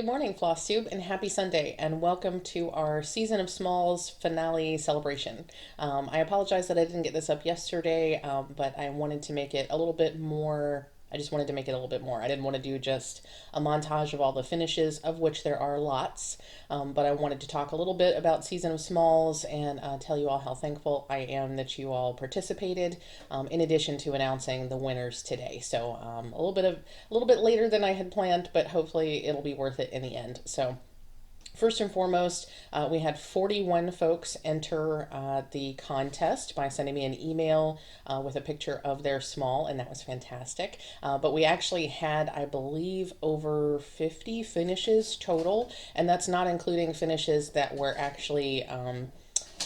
Good morning, FlossTube, and happy Sunday, and welcome to our Season of Smalls finale celebration. I apologize that I didn't get this up yesterday, but I wanted to make it a little bit more. I just wanted to make it a little bit more. I didn't want to do just a montage of all the finishes, of which there are lots, but I wanted to talk a little bit about Season of Smalls and tell you all how thankful I am that you all participated, in addition to announcing the winners today. So a little bit later than I had planned, but hopefully it'll be worth it in the end. So first and foremost, we had 41 folks enter the contest by sending me an email with a picture of their small, and that was fantastic. But we actually had, I believe, over 50 finishes total, and that's not including finishes that were actually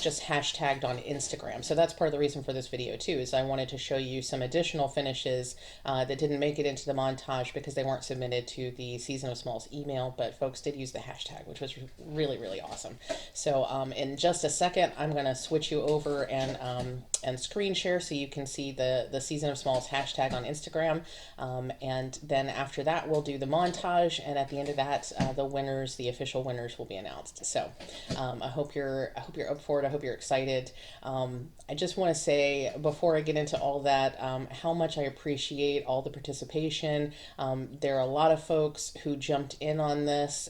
just hashtagged on Instagram. So that's part of the reason for this video too, is I wanted to show you some additional finishes that didn't make it into the montage because they weren't submitted to the Season of Smalls email, but folks did use the hashtag, which was really, really awesome. So in just a second, I'm going to switch you over and screen share so you can see the Season of Smalls hashtag on Instagram. And then after that, we'll do the montage, and at the end of that, the official winners will be announced. So I hope you're up for it. I hope you're excited. I just want to say, before I get into all that, how much I appreciate all the participation. There are a lot of folks who jumped in on this.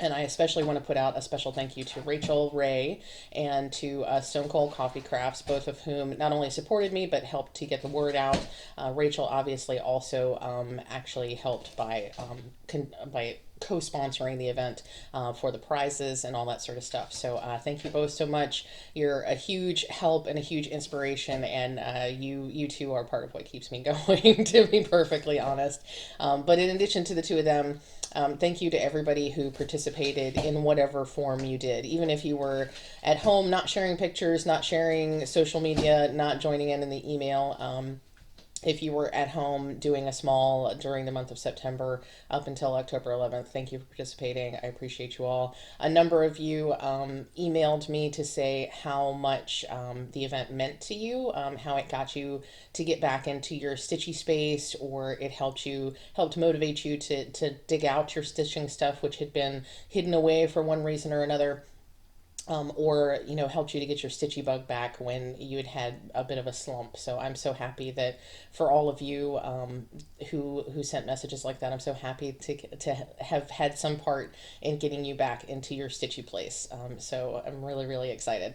And I especially want to put out a special thank you to Rachel Ray and to Stone Cold Coffee Crafts, both of whom not only supported me but helped to get the word out. Rachel obviously also actually helped by co-sponsoring the event for the prizes and all that sort of stuff. So thank you both so much. You're a huge help and a huge inspiration, and you two are part of what keeps me going, to be perfectly honest. But in addition to the two of them, thank you to everybody who participated in whatever form you did. Even if you were at home not sharing pictures, not sharing social media, not joining in the email, if you were at home doing a small during the month of September up until October 11th, thank you for participating. I appreciate you all. A number of you emailed me to say how much the event meant to you, how it got you to get back into your stitchy space, or it helped motivate you to dig out your stitching stuff, which had been hidden away for one reason or another. Or helped you to get your stitchy bug back when you had a bit of a slump. So I'm so happy that for all of you who sent messages like that, I'm so happy to have had some part in getting you back into your stitchy place. So I'm really, really excited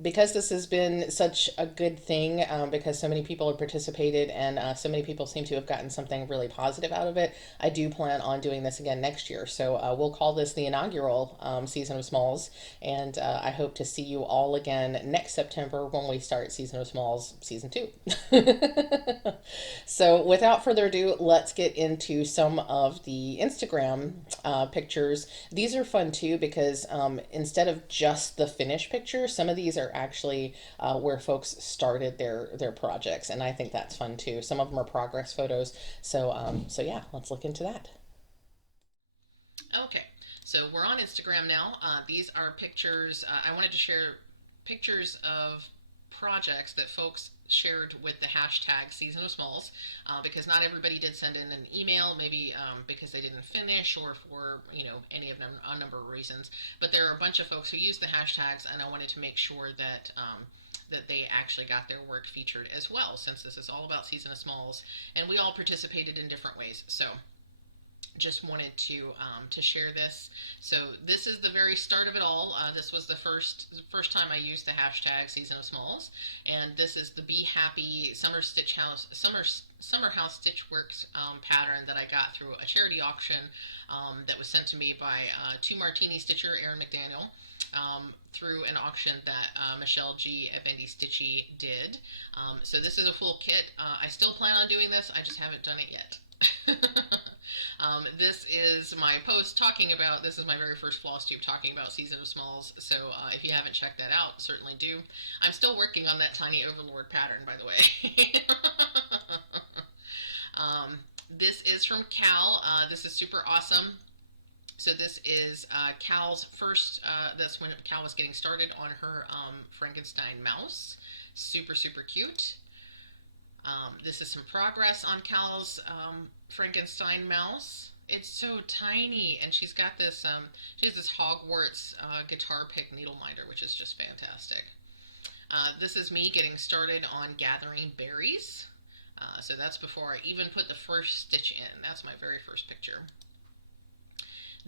because this has been such a good thing, because so many people have participated and so many people seem to have gotten something really positive out of it. I do plan on doing this again next year, so we'll call this the inaugural Season of Smalls, and I hope to see you all again next September when we start Season of Smalls Season 2. So without further ado, let's get into some of the Instagram pictures. These are fun too because instead of just the finished picture, some of these are actually where folks started their projects, and I think that's fun too. Some of them are progress photos. So yeah, let's look into that. Okay, so we're on Instagram now. These are pictures. I wanted to share pictures of projects that folks shared with the hashtag Season of Smalls, because not everybody did send in an email, maybe because they didn't finish or for any of them, a number of reasons. But there are a bunch of folks who use the hashtags, and I wanted to make sure that that they actually got their work featured as well, since this is all about Season of Smalls, and we all participated in different ways. So just wanted to share this. So this is the very start of it all. This was the first time I used the hashtag Season of Smalls, and this is the Be Happy Summer House Stitch Works pattern that I got through a charity auction that was sent to me by Two Martini Stitcher Aaron McDaniel, through an auction that Michelle G at Bendy Stitchy did. So this is a full kit. I still plan on doing this. I just haven't done it yet. This is my post this is my very first FlossTube talking about Season of Smalls, so if you haven't checked that out, certainly do. I'm still working on that Tiny Overlord pattern, by the way. This is from Cal. This is super awesome. So this is Cal's first, that's when Cal was getting started on her Frankenstein mouse. Super, super cute. This is some progress on Cal's Frankenstein mouse. It's so tiny, and she's got this. She has this Hogwarts guitar pick needle minder, which is just fantastic. This is me getting started on gathering berries. So that's before I even put the first stitch in. That's my very first picture.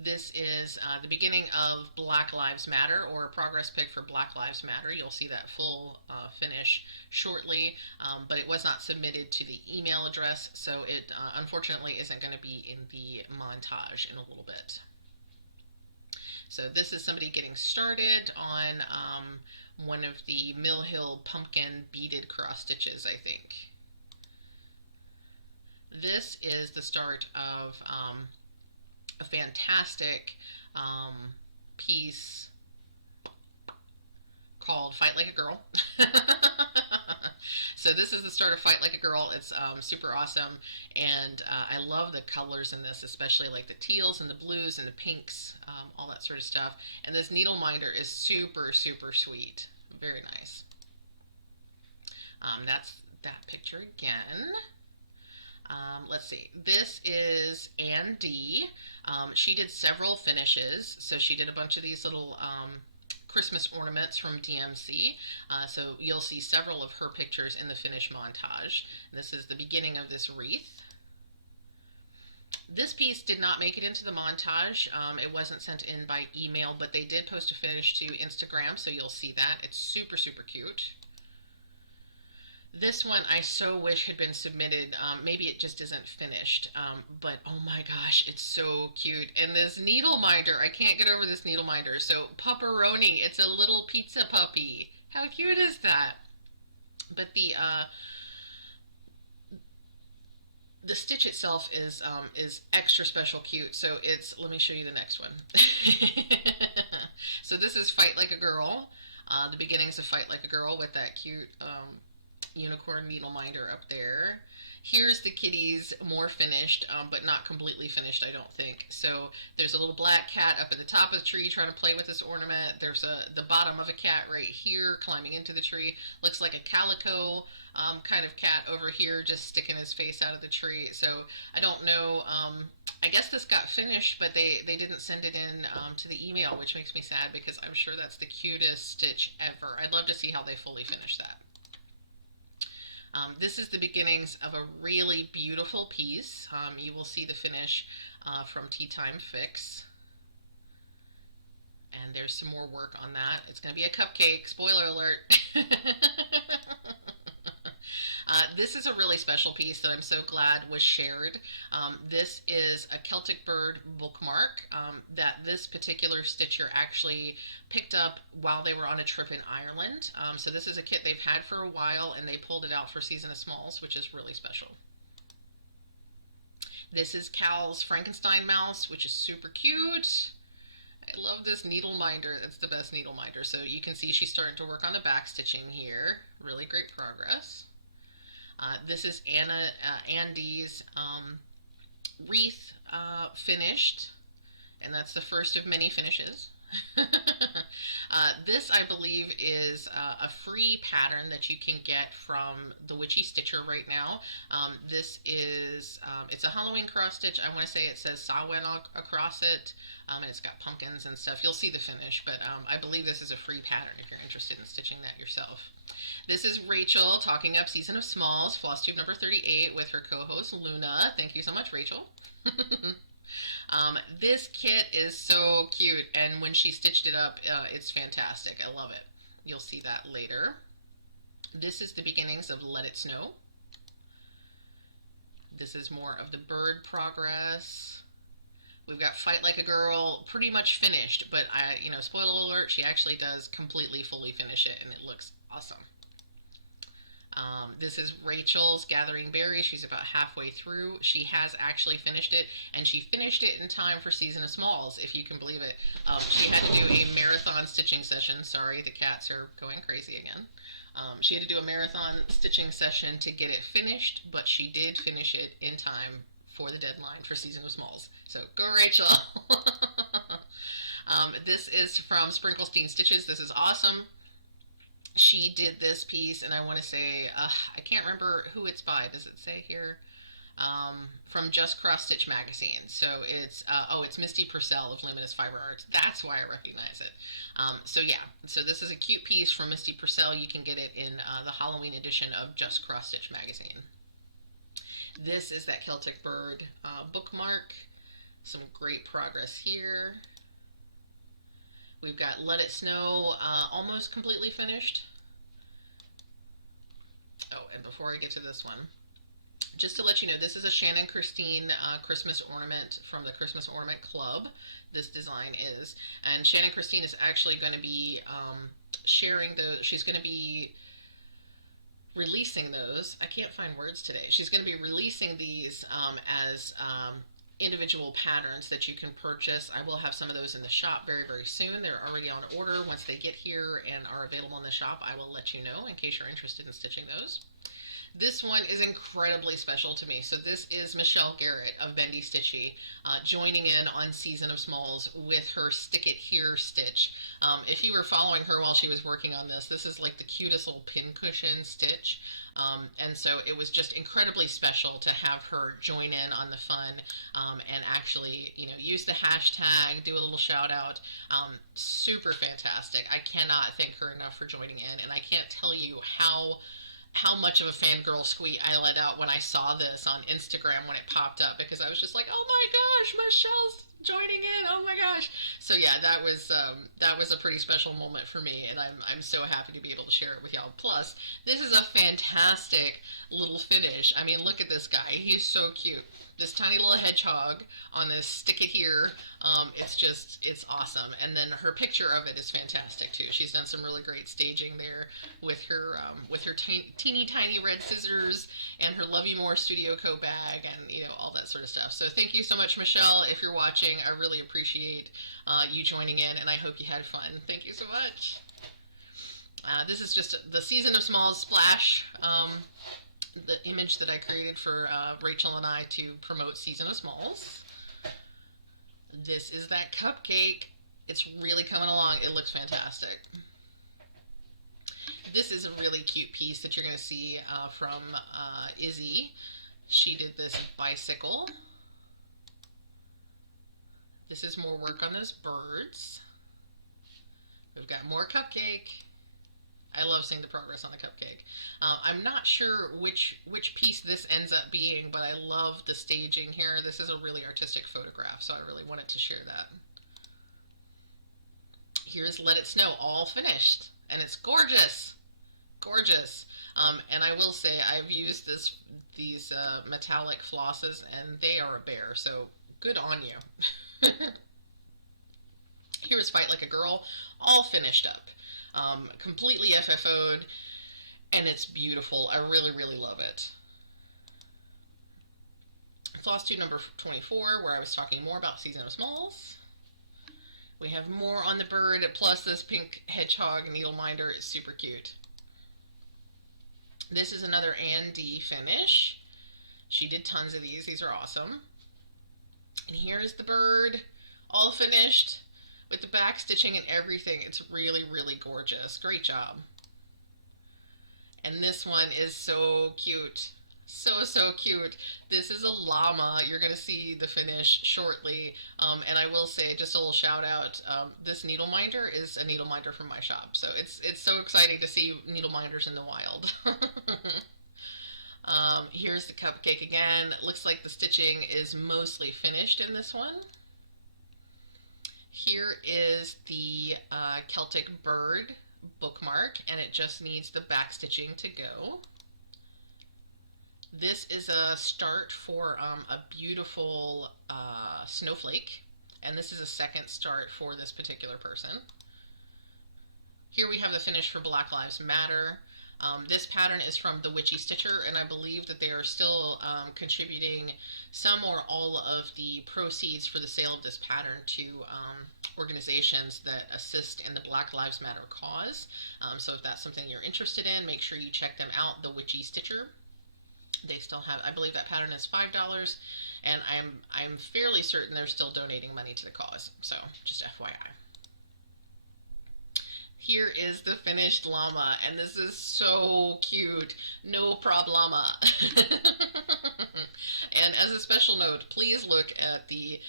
This is the beginning of Black Lives Matter, or a progress pic for Black Lives Matter. You'll see that full finish shortly, but it was not submitted to the email address, so it unfortunately isn't going to be in the montage in a little bit. So this is somebody getting started on one of the Mill Hill pumpkin beaded cross stitches, I think. This is the start of a fantastic piece called Fight Like a Girl. So this is the start of Fight Like a Girl. It's super awesome, and I love the colors in this, especially like the teals and the blues and the pinks, all that sort of stuff. And this needle minder is super, super sweet. Very nice. That's that picture again. Let's see. This is Ann D. She did several finishes. So she did a bunch of these little Christmas ornaments from DMC. So you'll see several of her pictures in the finish montage. This is the beginning of this wreath. This piece did not make it into the montage. It wasn't sent in by email, but they did post a finish to Instagram, so you'll see that. It's super, super cute. This one I so wish had been submitted. Maybe it just isn't finished. But oh my gosh, it's so cute. And this needle minder, I can't get over this needle minder. So Pupperoni, it's a little pizza puppy. How cute is that? But the stitch itself is extra special cute. So it's, let me show you the next one. So this is Fight Like a Girl. The beginnings of Fight Like a Girl with that cute unicorn needle minder up there. Here's the kitties, more finished, but not completely finished, I don't think. So there's a little black cat up at the top of the tree trying to play with this ornament. There's the bottom of a cat right here climbing into the tree. Looks like a calico kind of cat over here just sticking his face out of the tree. So I don't know. I guess this got finished, but they didn't send it in to the email, which makes me sad because I'm sure that's the cutest stitch ever. I'd love to see how they fully finish that. This is the beginnings of a really beautiful piece. You will see the finish from Tea Time Fix. And there's some more work on that. It's going to be a cupcake. Spoiler alert. This is a really special piece that I'm so glad was shared. This is a Celtic Bird bookmark that this particular stitcher actually picked up while they were on a trip in Ireland. So this is a kit they've had for a while, and they pulled it out for Season of Smalls, which is really special. This is Cal's Frankenstein mouse, which is super cute. I love this needle minder. It's the best needle minder. So you can see she's starting to work on the back stitching here. Really great progress. This is Andy's wreath finished, and that's the first of many finishes. This, I believe, is a free pattern that you can get from the Witchy Stitcher right now. This is, it's a Halloween cross stitch. I want to say it says Samhain across it, and it's got pumpkins and stuff. You'll see the finish, but I believe this is a free pattern if you're interested in stitching that yourself. This is Rachel talking up Season of Smalls, floss tube number 38 with her co-host Luna. Thank you so much, Rachel. This kit is so cute, and when she stitched it up, it's fantastic. I love it. You'll see that later. This is the beginnings of Let It Snow. This is more of the bird progress. We've got Fight Like a Girl pretty much finished, but spoiler alert, she actually does completely, fully finish it, and it looks awesome. This is Rachel's Gathering Berries. She's about halfway through. She has actually finished it, and she finished it in time for Season of Smalls, if you can believe it. She had to do a marathon stitching session. Sorry, the cats are going crazy again. She had to do a marathon stitching session to get it finished, but she did finish it in time for the deadline for Season of Smalls. So go, Rachel! This is from Sprinklestein Stitches. This is awesome. She did this piece, and I want to say, I can't remember who it's by. Does it say here? from Just Cross Stitch magazine. So it's Misty Purcell of Luminous Fiber Arts. That's why I recognize it. So yeah, so this is a cute piece from Misty Purcell. You can get it in the Halloween edition of Just Cross Stitch magazine. This is that Celtic bird bookmark. Some great progress here. We've got Let It Snow almost completely finished. Oh, and before I get to this one, just to let you know, this is a Shannon Christine Christmas ornament from the Christmas Ornament Club. This design is. And Shannon Christine is actually going to be sharing those. She's going to be releasing those. I can't find words today. She's going to be releasing these as individual patterns that you can purchase. I will have some of those in the shop very, very soon. They're already on order. Once they get here and are available in the shop, I will let you know in case you're interested in stitching those. This one is incredibly special to me. So this is Michelle Garrett of Bendy Stitchy joining in on Season of Smalls with her Stick It Here stitch. If you were following her while she was working on this, this is like the cutest little pincushion stitch. And so it was just incredibly special to have her join in on the fun and actually, use the hashtag, do a little shout out. Super fantastic. I cannot thank her enough for joining in, and I can't tell you how much of a fangirl squeak I let out when I saw this on Instagram when it popped up, because I was just like, oh my gosh, Michelle's joining in, oh my gosh. So yeah, that was a pretty special moment for me, and I'm so happy to be able to share it with y'all. Plus, this is a fantastic little finish. I mean, look at this guy. He's so cute. This tiny little hedgehog on this Stick It Here. It's awesome. And then her picture of it is fantastic too. She's done some really great staging there with her teeny tiny red scissors and her Love You More Studio Co bag and all that sort of stuff. So thank you so much, Michelle. If you're watching, I really appreciate you joining in, and I hope you had fun. Thank you so much. This is just the Season of Smalls splash. The image that I created for Rachel and I to promote Season of Smalls. This is that cupcake. It's really coming along. It looks fantastic. This is a really cute piece that you're going to see from Izzy. She did this bicycle. This is more work on those birds. We've got more cupcake. I love seeing the progress on the cupcake. I'm not sure which piece this ends up being, but I love the staging here. This is a really artistic photograph, so I really wanted to share that. Here's Let It Snow, all finished, and it's gorgeous. Gorgeous. And I will say I've used these metallic flosses, and they are a bear, so good on you. Here's Fight Like a Girl, all finished up. Completely FFO'd, and it's beautiful. I really, really love it. Floss tube number 24, where I was talking more about Season of Smalls. We have more on the bird, plus this pink hedgehog needle minder is super cute. This is another Ann D finish. She did tons of these. These are awesome. And here's the bird, all finished, with the back stitching and everything. It's really, really gorgeous. Great job. And this one is so cute. So cute. This is a llama. You're going to see the finish shortly. And I will say, just a little shout out, this needle minder is a needle minder from my shop. So it's so exciting to see needle minders in the wild. Here's the cupcake again. It looks like the stitching is mostly finished in this one. Here is the Celtic bird bookmark, and it just needs the back stitching to go. This is a start for a beautiful snowflake, and this is a second start for this particular person. Here we have the finish for Black Lives Matter. This pattern is from the Witchy Stitcher, and I believe that they are still contributing some or all of the proceeds for the sale of this pattern to organizations that assist in the Black Lives Matter cause. So if that's something you're interested in, make sure you check them out, the Witchy Stitcher. They still have, I believe that pattern is $5, and I'm fairly certain they're still donating money to the cause. So just FYI. Here is the finished llama, and this is so cute. No problema. a special note, please look at the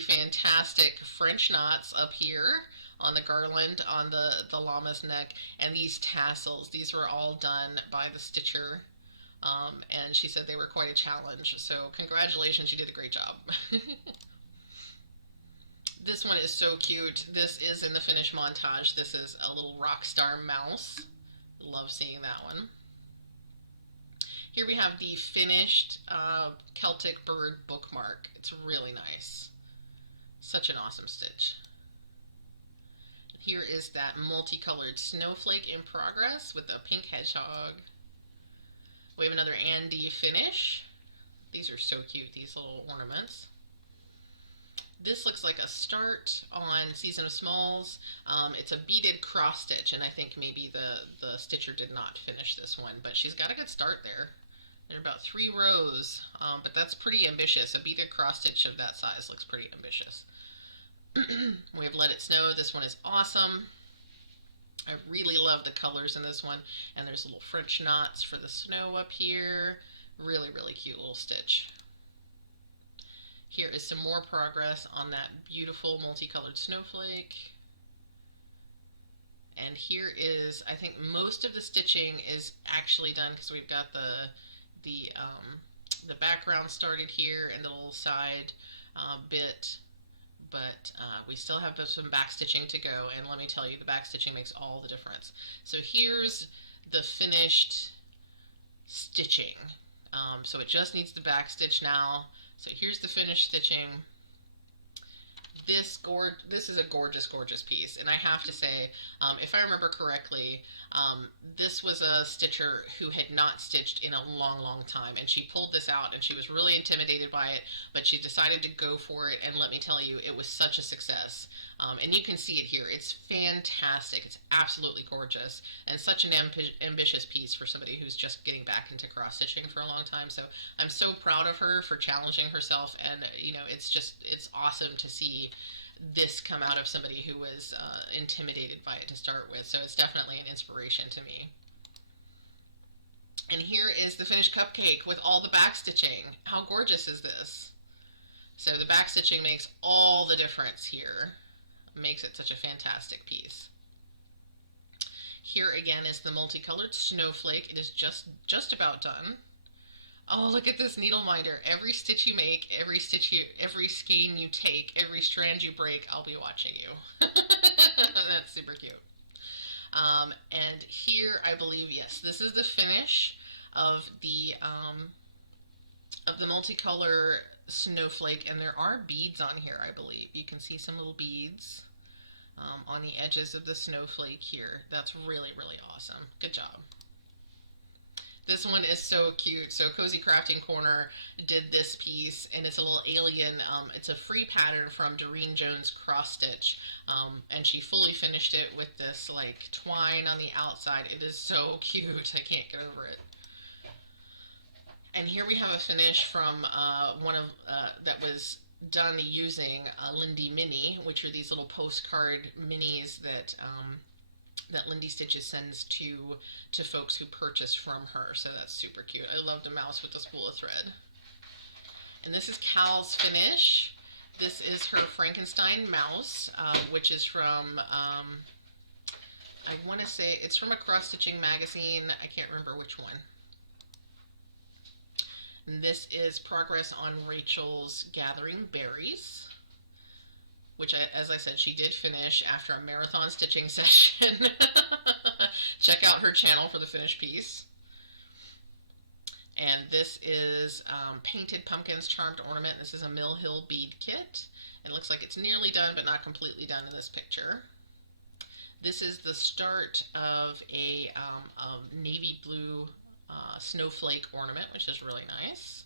fantastic French knots up here on the garland on the llama's neck, and these tassels. These were all done by the stitcher, and she said they were quite a challenge. So congratulations, you did a great job. This one is so cute. This is in the finish montage. This is a little rock star mouse. Love seeing that one. Here we have the finished Celtic bird bookmark. It's really nice. Such an awesome stitch. Here is that multicolored snowflake in progress with a pink hedgehog. We have another Andy finish. These are so cute, these little ornaments. This looks like a start on Season of Smalls. It's a beaded cross stitch, and I think maybe the stitcher did not finish this one, but she's got a good start there. There are about 3 rows, but that's pretty ambitious. A beaded cross stitch of that size looks pretty ambitious. We have Let It Snow. This one is awesome. I really love the colors in this one, and there's little French knots for the snow up here. Really, really cute little stitch. Here is some more progress on that beautiful multicolored snowflake. And here is, I think most of the stitching is actually done because we've got the background started here and the little side bit, but we still have some back stitching to go, and let me tell you, the back stitching makes all the difference. So here's the finished stitching. So it just needs the back stitch now. So here's the finished stitching. This is a gorgeous, gorgeous piece, and I have to say, if I remember correctly, this was a stitcher who had not stitched in a long, long time, and she pulled this out, and she was really intimidated by it, but she decided to go for it, and let me tell you, it was such a success. And you can see it here. It's fantastic. It's absolutely gorgeous, and such an ambitious piece for somebody who's just getting back into cross-stitching for a long time. So I'm so proud of her for challenging herself, and it's awesome to see this come out of somebody who was intimidated by it to start with. So it's definitely an inspiration to me. And here is the finished cupcake with all the back stitching. How gorgeous is this? So the back stitching makes all the difference here. Makes it such a fantastic piece. Here again is the multicolored snowflake. It is just about done. Oh, look at this needle minder. Every stitch you make, every skein you take, every strand you break, I'll be watching you. That's super cute. And here, I believe, yes, this is the finish of the multicolor snowflake, and there are beads on here, I believe. You can see some little beads on the edges of the snowflake here. That's really, really awesome. Good job. This one is so cute. So Cozy Crafting Corner did this piece, and it's a little alien. It's a free pattern from Doreen Jones Cross Stitch, and she fully finished it with this like twine on the outside. It is so cute. I can't get over it. And here we have a finish from one of that was done using Lindy Mini, which are these little postcard minis that that Lindy Stitches sends to folks who purchase from her. So that's super cute. I love the mouse with the spool of thread. And this is Cal's finish. This is her Frankenstein mouse, which is from, I want to say, it's from a cross-stitching magazine. I can't remember which one. And this is progress on Rachel's Gathering Berries, which, as I said, she did finish after a marathon stitching session. Check out her channel for the finished piece. And this is Painted Pumpkins Charmed Ornament. This is a Mill Hill bead kit. It looks like it's nearly done, but not completely done in this picture. This is the start of a navy blue snowflake ornament, which is really nice.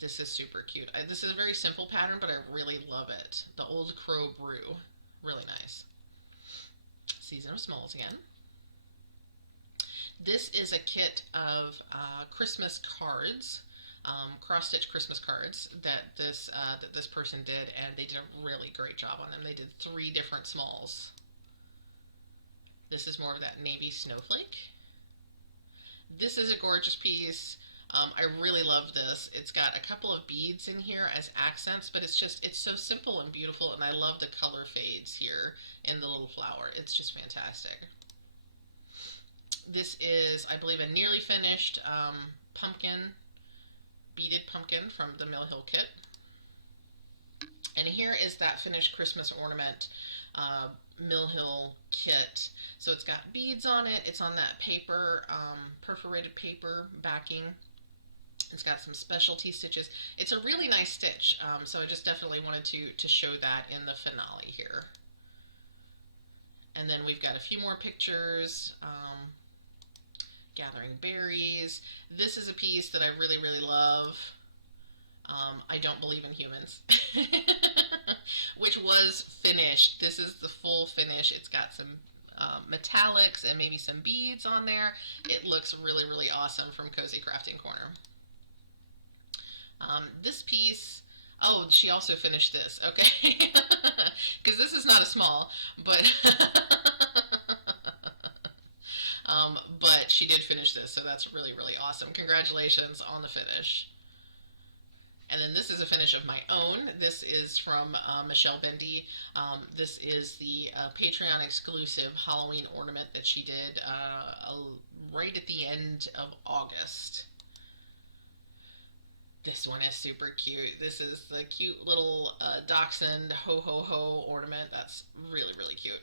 This is super cute. This is a very simple pattern, but I really love it. The Old Crow Brew. Really nice. Season of Smalls again. This is a kit of Christmas cards, cross-stitch Christmas cards that this person did, and they did a really great job on them. They did 3 different smalls. This is more of that navy snowflake. This is a gorgeous piece. I really love this. It's got a couple of beads in here as accents, but it's so simple and beautiful, and I love the color fades here in the little flower. It's just fantastic. This is, I believe, a nearly finished pumpkin, beaded pumpkin from the Mill Hill kit. And here is that finished Christmas ornament Mill Hill kit. So it's got beads on it. It's on that paper, perforated paper backing. It's got some specialty stitches. It's a really nice stitch, so I just definitely wanted to show that in the finale here. And then we've got a few more pictures. Gathering berries. This is a piece that I really, really love. I don't believe in humans, which was finished. This is the full finish. It's got some metallics and maybe some beads on there. It looks really, really awesome from Cozy Crafting Corner. This piece, oh, she also finished this, okay, because this is not a small, but but she did finish this, so that's really, really awesome. Congratulations on the finish. And then this is a finish of my own. This is from Michelle Bendy. This is the Patreon exclusive Halloween ornament that she did right at the end of August. This one is super cute. This is the cute little dachshund ho ho ho ornament. That's really, really cute.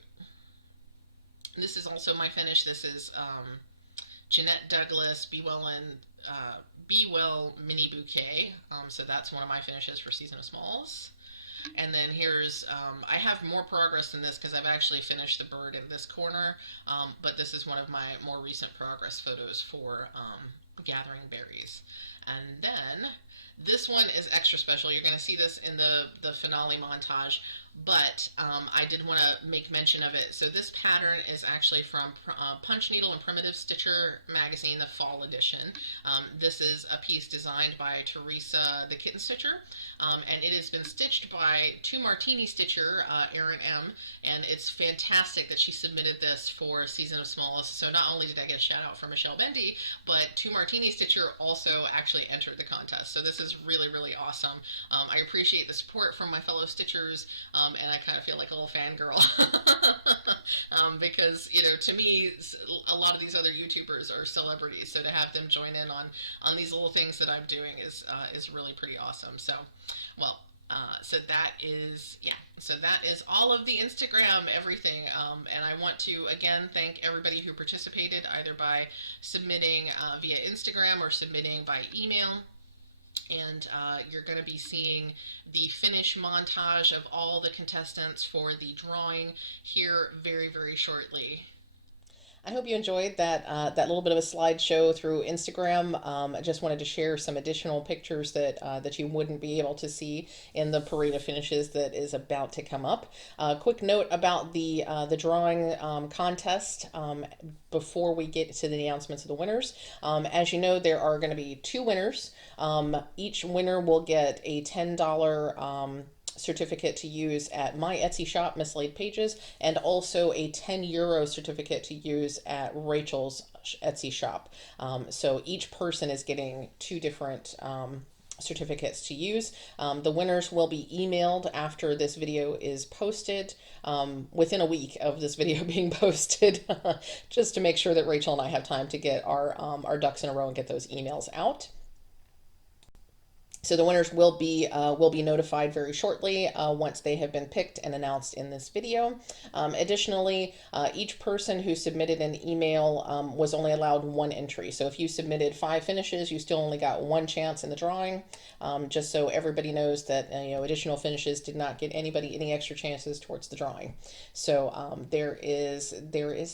This is also my finish. This is Jeanette Douglas Be Well Mini Bouquet. So that's one of my finishes for Season of Smalls. And then here's, I have more progress than this because I've actually finished the bird in this corner, but this is one of my more recent progress photos for gathering berries. And then this one is extra special. You're going to see this in the finale montage, but I did want to make mention of it. So this pattern is actually from Punch Needle and Primitive Stitcher magazine, the fall edition. This is a piece designed by Teresa the Kitten Stitcher, and it has been stitched by Two Martini Stitcher, Erin M, and it's fantastic that she submitted this for Season of Smalls. So not only did I get a shout out from Michelle Bendy, but Two Martini Stitcher also actually entered the contest. So this is really, really awesome. I appreciate the support from my fellow Stitchers, and I kind of feel like a little fangirl because, you know, to me, a lot of these other YouTubers are celebrities, so to have them join in on these little things that I'm doing is really pretty awesome. So, well, so that is, yeah, so that is all of the Instagram everything, and I want to again thank everybody who participated either by submitting via Instagram or submitting by email. And you're going to be seeing the finish montage of all the contestants for the drawing here very, very shortly. I hope you enjoyed that little bit of a slideshow through Instagram. I just wanted to share some additional pictures that you wouldn't be able to see in the parade of finishes that is about to come up. Quick note about the drawing contest before we get to the announcements of the winners. As you know, there are going to be two winners. Each winner will get a $10 certificate to use at my Etsy shop, mislaidpages, and also a €10 certificate to use at Rachel's Etsy shop. So each person is getting two different certificates to use. The winners will be emailed after this video is posted, within a week of this video being posted, just to make sure that Rachel and I have time to get our ducks in a row and get those emails out. So the winners will be notified very shortly once they have been picked and announced in this video. Additionally, each person who submitted an email was only allowed one entry. So if you submitted 5 finishes, you still only got one chance in the drawing. Just so everybody knows that additional finishes did not get anybody any extra chances towards the drawing. So there is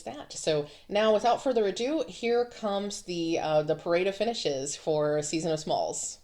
that. So now, without further ado, here comes the parade of finishes for Season of Smalls.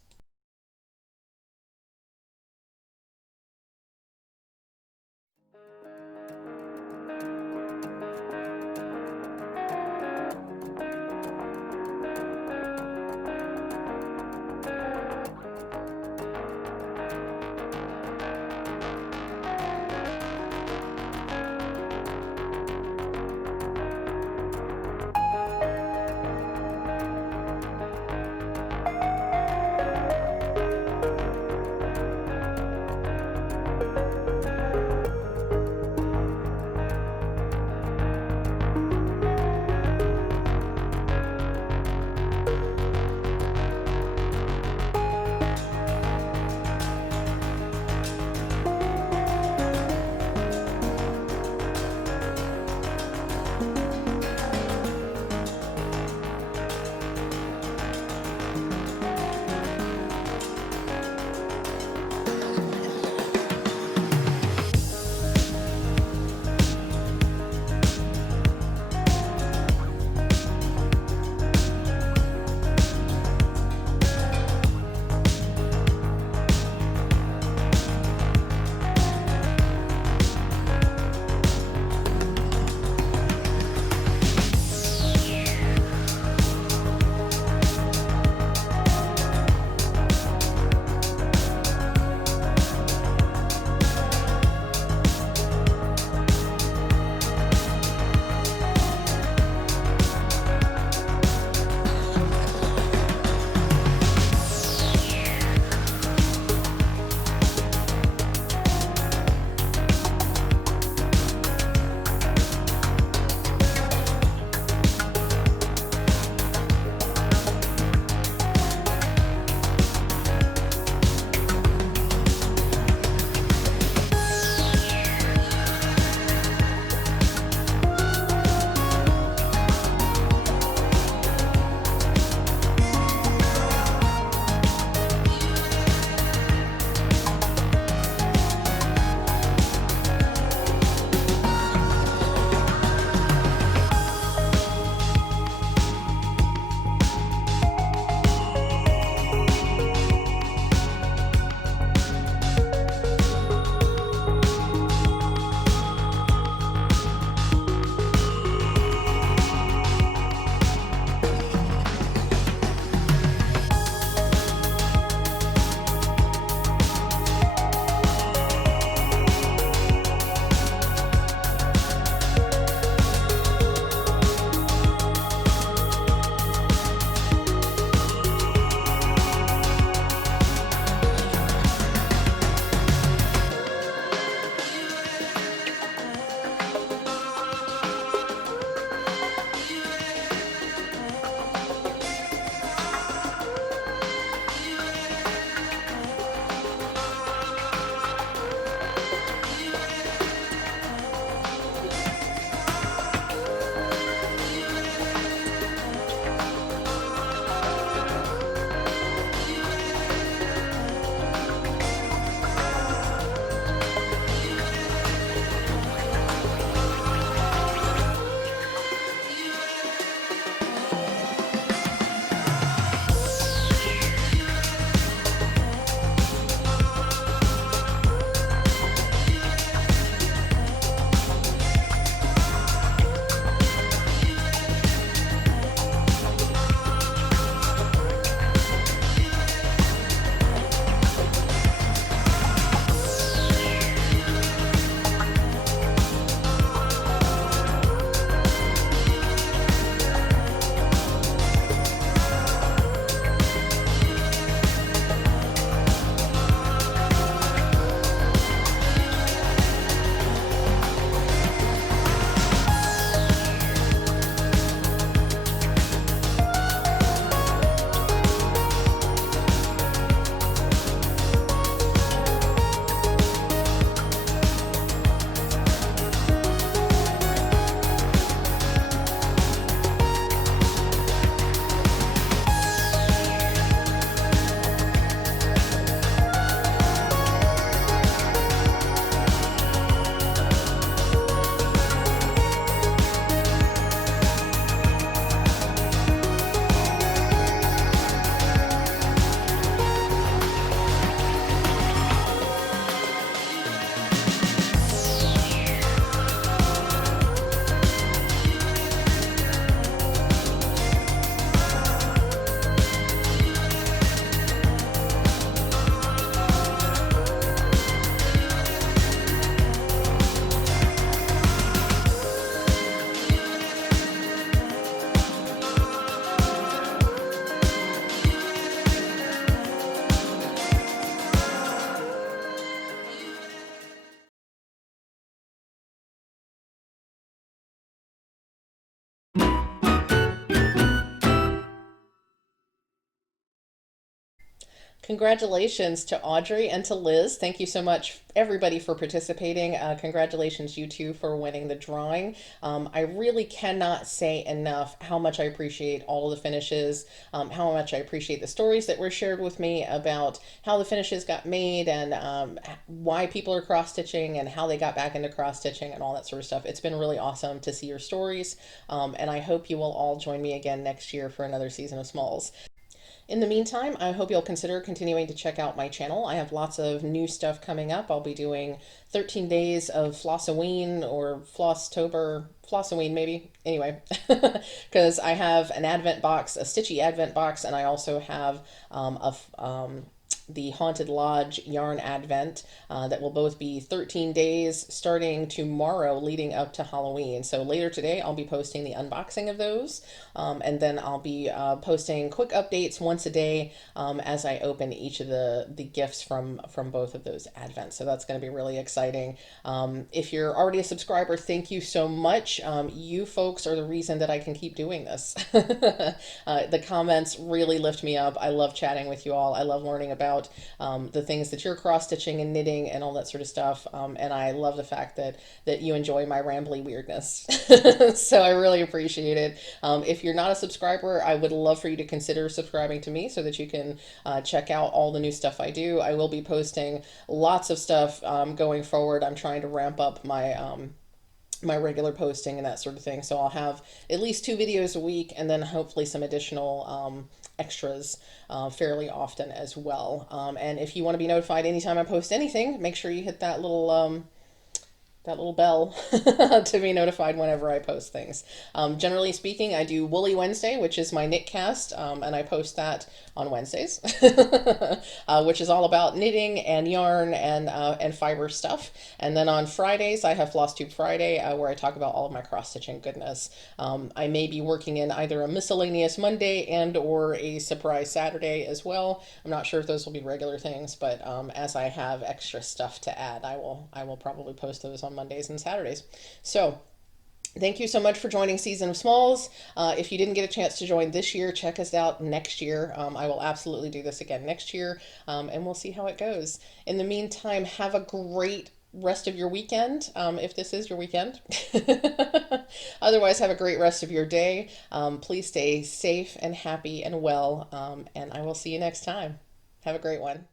Congratulations to Audrey and to Liz. Thank you so much, everybody, for participating. Congratulations, you two, for winning the drawing. I really cannot say enough how much I appreciate all of the finishes, how much I appreciate the stories that were shared with me about how the finishes got made and why people are cross stitching and how they got back into cross stitching and all that sort of stuff. It's been really awesome to see your stories, and I hope you will all join me again next year for another season of Smalls. In the meantime, I hope you'll consider continuing to check out my channel. I have lots of new stuff coming up. I'll be doing 13 days of Flossoween or Flosstober, Flossoween maybe. Anyway, because I have an advent box, a stitchy advent box, and I also have the Haunted Lodge Yarn Advent that will both be 13 days starting tomorrow leading up to Halloween. So later today I'll be posting the unboxing of those, and then I'll be posting quick updates once a day as I open each of the gifts from both of those Advents. So that's going to be really exciting. If you're already a subscriber, thank you so much. You folks are the reason that I can keep doing this. The comments really lift me up. I love chatting with you all. I love learning about the things that you're cross stitching and knitting and all that sort of stuff. And I love the fact that you enjoy my rambly weirdness. So I really appreciate it. If you're not a subscriber, I would love for you to consider subscribing to me so that you can check out all the new stuff I do. I will be posting lots of stuff going forward. I'm trying to ramp up my regular posting and that sort of thing. So I'll have at least 2 videos a week and then hopefully some additional extras fairly often as well. And if you want to be notified anytime I post anything, make sure you hit that little bell to be notified whenever I post things. Generally speaking, I do Woolly Wednesday, which is my knit cast, and I post that on Wednesdays, which is all about knitting and yarn and fiber stuff. And then on Fridays, I have Floss Tube Friday, where I talk about all of my cross stitching goodness. I may be working in either a miscellaneous Monday and or a surprise Saturday as well. I'm not sure if those will be regular things, but as I have extra stuff to add, I will probably post those on Mondays and Saturdays. So thank you so much for joining Season of Smalls. If you didn't get a chance to join this year, check us out next year. I will absolutely do this again next year, and we'll see how it goes. In the meantime, have a great rest of your weekend, if this is your weekend. Otherwise, have a great rest of your day. Please stay safe and happy and well, and I will see you next time. Have a great one.